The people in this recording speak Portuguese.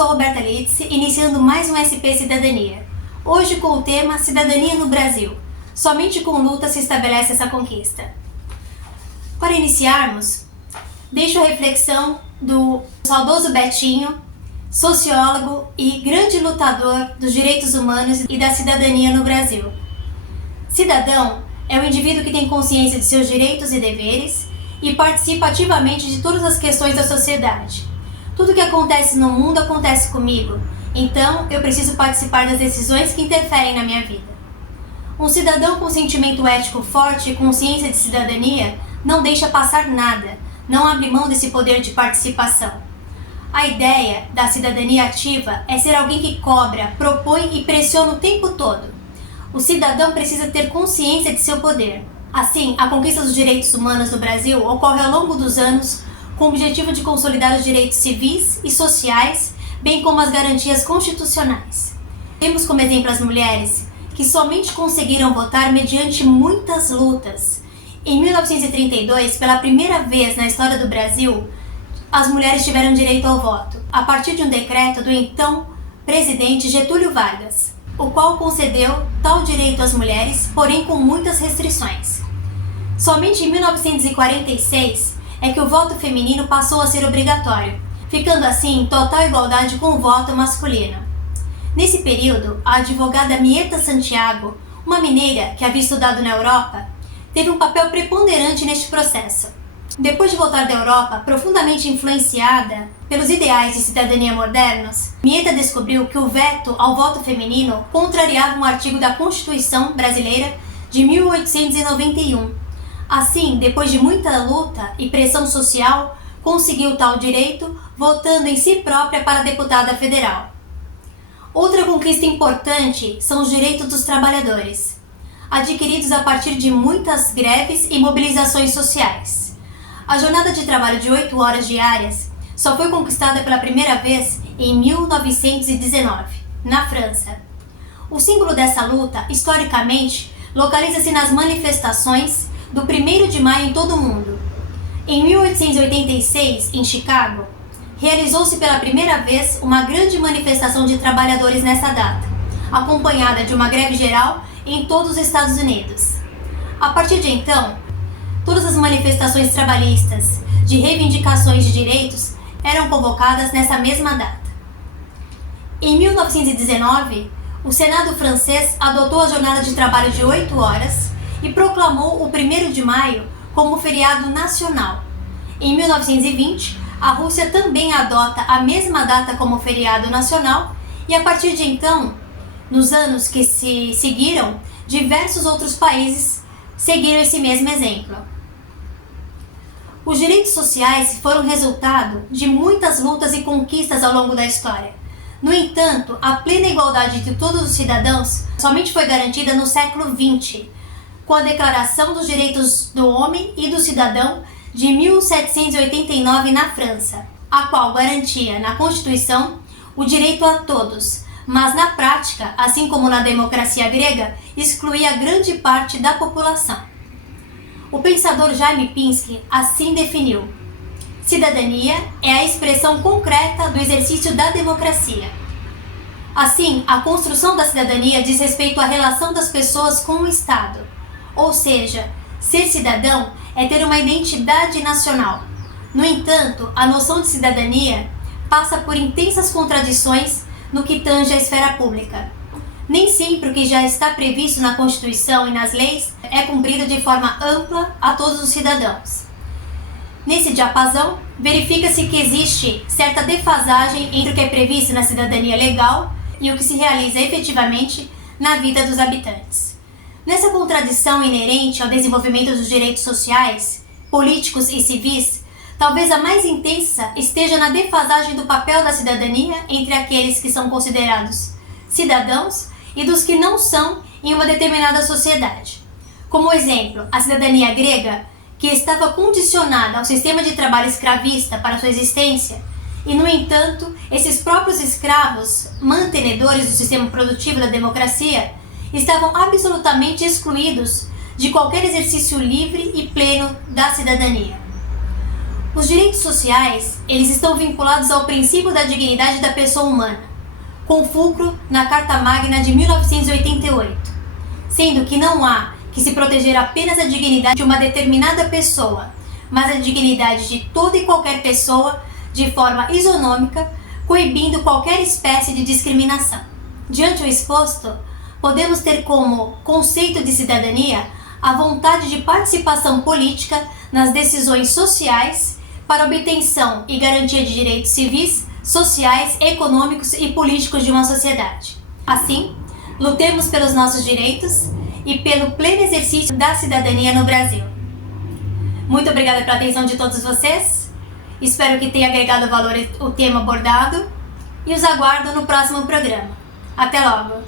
sou Roberta Litz, iniciando mais um SP Cidadania. Hoje com o tema Cidadania no Brasil. Somente com luta se estabelece essa conquista. Para iniciarmos, deixo a reflexão do saudoso Betinho, sociólogo e grande lutador dos direitos humanos e da cidadania no Brasil. Cidadão é o indivíduo que tem consciência de seus direitos e deveres e participa ativamente de todas as questões da sociedade. Tudo que acontece no mundo acontece comigo, então eu preciso participar das decisões que interferem na minha vida. Um cidadão com sentimento ético forte e consciência de cidadania não deixa passar nada, não abre mão desse poder de participação. A ideia da cidadania ativa é ser alguém que cobra, propõe e pressiona o tempo todo. O cidadão precisa ter consciência de seu poder. Assim, a conquista dos direitos humanos no Brasil ocorre ao longo dos anos com o objetivo de consolidar os direitos civis e sociais, bem como as garantias constitucionais. Temos como exemplo as mulheres, que somente conseguiram votar mediante muitas lutas. Em 1932, pela primeira vez na história do Brasil, as mulheres tiveram direito ao voto, a partir de um decreto do então presidente Getúlio Vargas, o qual concedeu tal direito às mulheres, porém com muitas restrições. Somente em 1946 é que o voto feminino passou a ser obrigatório, ficando assim em total igualdade com o voto masculino. Nesse período, a advogada Mieta Santiago, uma mineira que havia estudado na Europa, teve um papel preponderante neste processo. Depois de voltar da Europa, profundamente influenciada pelos ideais de cidadania modernos, Mieta descobriu que o veto ao voto feminino contrariava um artigo da Constituição brasileira de 1891. Assim, depois de muita luta e pressão social, conseguiu tal direito, votando em si própria para deputada federal. Outra conquista importante são os direitos dos trabalhadores, adquiridos a partir de muitas greves e mobilizações sociais. A jornada de trabalho de 8 horas diárias só foi conquistada pela primeira vez em 1919, na França. O símbolo dessa luta, historicamente, localiza-se nas manifestações do 1º de maio em todo o mundo. Em 1886, em Chicago, realizou-se pela primeira vez uma grande manifestação de trabalhadores nessa data, acompanhada de uma greve geral em todos os Estados Unidos. A partir de então, todas as manifestações trabalhistas de reivindicações de direitos eram convocadas nessa mesma data. Em 1919, o Senado francês adotou a jornada de trabalho de 8 horas e proclamou o 1º de maio como feriado nacional. Em 1920, a Rússia também adota a mesma data como feriado nacional e a partir de então, nos anos que se seguiram, diversos outros países seguiram esse mesmo exemplo. Os direitos sociais foram resultado de muitas lutas e conquistas ao longo da história. No entanto, a plena igualdade de todos os cidadãos somente foi garantida no século XX, com a Declaração dos Direitos do Homem e do Cidadão de 1789 na França, a qual garantia na Constituição o direito a todos, mas na prática, assim como na democracia grega, excluía grande parte da população. O pensador Jaime Pinsky assim definiu: cidadania é a expressão concreta do exercício da democracia. Assim, a construção da cidadania diz respeito à relação das pessoas com o Estado. Ou seja, ser cidadão é ter uma identidade nacional. No entanto, a noção de cidadania passa por intensas contradições no que tange à esfera pública. Nem sempre o que já está previsto na Constituição e nas leis é cumprido de forma ampla a todos os cidadãos. Nesse diapasão, verifica-se que existe certa defasagem entre o que é previsto na cidadania legal e o que se realiza efetivamente na vida dos habitantes. Nessa contradição inerente ao desenvolvimento dos direitos sociais, políticos e civis, talvez a mais intensa esteja na defasagem do papel da cidadania entre aqueles que são considerados cidadãos e dos que não são em uma determinada sociedade. Como exemplo, a cidadania grega, que estava condicionada ao sistema de trabalho escravista para sua existência, e, no entanto, esses próprios escravos, mantenedores do sistema produtivo da democracia, estavam absolutamente excluídos de qualquer exercício livre e pleno da cidadania. Os direitos sociais, eles estão vinculados ao princípio da dignidade da pessoa humana, com fulcro na Carta Magna de 1988, sendo que não há que se proteger apenas a dignidade de uma determinada pessoa, mas a dignidade de toda e qualquer pessoa de forma isonômica, coibindo qualquer espécie de discriminação. Diante do exposto, podemos ter como conceito de cidadania a vontade de participação política nas decisões sociais para obtenção e garantia de direitos civis, sociais, econômicos e políticos de uma sociedade. Assim, lutemos pelos nossos direitos e pelo pleno exercício da cidadania no Brasil. Muito obrigada pela atenção de todos vocês. Espero que tenha agregado valor o tema abordado e os aguardo no próximo programa. Até logo!